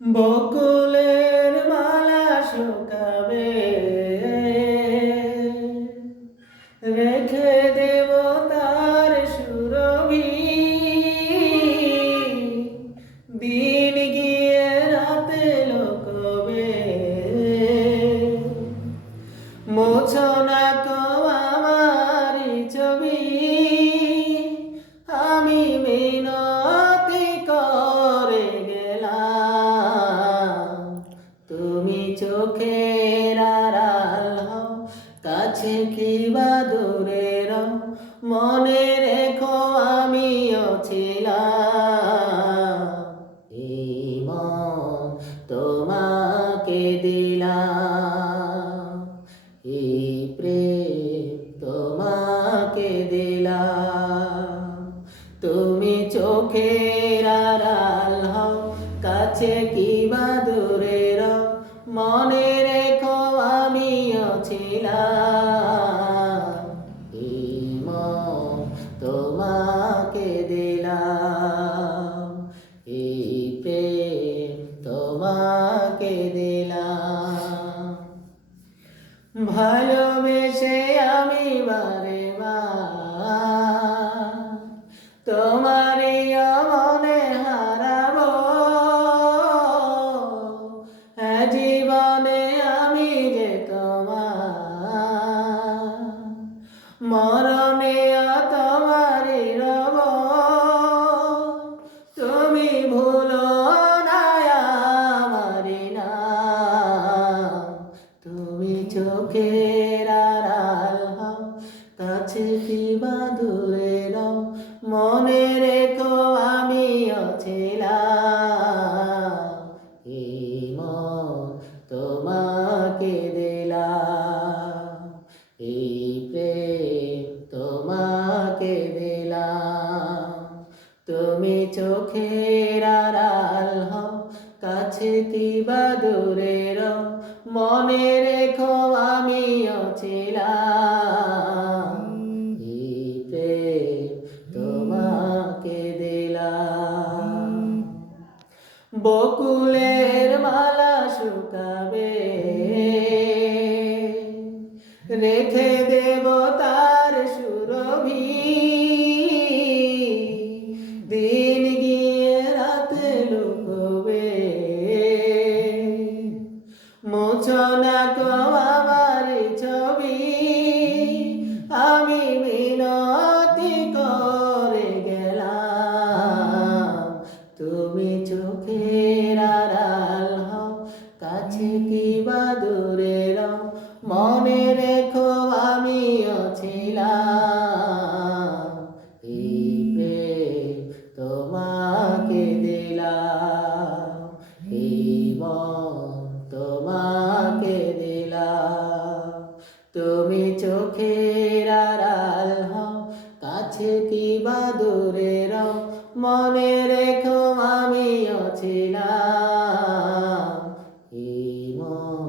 বকুলের মালা শুকাবে, রেখে দেব তার সুরভি। দিন গিয়ে রাতে লোকবে, মোছো না কো আমার ছবি। আমি মিনতি করে গেলাম, তুমি চোখের আড়াল হও, কাছে কি বা দূরে রও, মনে রেখো আমিও ছিলাম। এই মন তোমাকে দিলাম, এই প্রেম তোমাকে দিলাম। তুমি চোখের আড়াল হও, কাছে কি বা দূরে রও, মনে রেখো আমিও ছিলাম। এই মন তোমাকে দিলাম, এই প্রেম তোমাকে দিলাম। ভালোবেসে আমি বারে বার তোমারই মনে হারাবো। জীবনে আমি যে তোমার, মরণে তোমারই রব। তুমি ভুলো না আমারি নাম, তুমি চোখের আড়াল হও, কাছে কি বা দূরে রও, মনে রেখো আমিও ছিলাম। এই মন তোমাকে দিলাম, এই প্রেম তোমাকে দিলাম। তুমি চোখের আড়াল হও, কাছে কি বা দূরে রও, মনে রেখো আমিও ছিলাম। এই প্রেম তোমাকে দিলাম। বকুলের মালা শুকাবে, রেখে দেব তার সুরভি। দিন গিয়ে রাতে লুকোবে, মোছো না কো আমার ছবি। আমি মিনতি করে গেলাম, তুমি চোখের আড়াল হও, কাছে কি বা দূরে রও, মনে রেখো আমিও ছিলাম। এই প্রেম তোমাকে দিলাম, এই মন তোমাকে দিলাম। তুমি চোখের আড়াল হও, কাছে কি বা দূরে রও, মনে রেখো আমিও ছিলাম। এই মন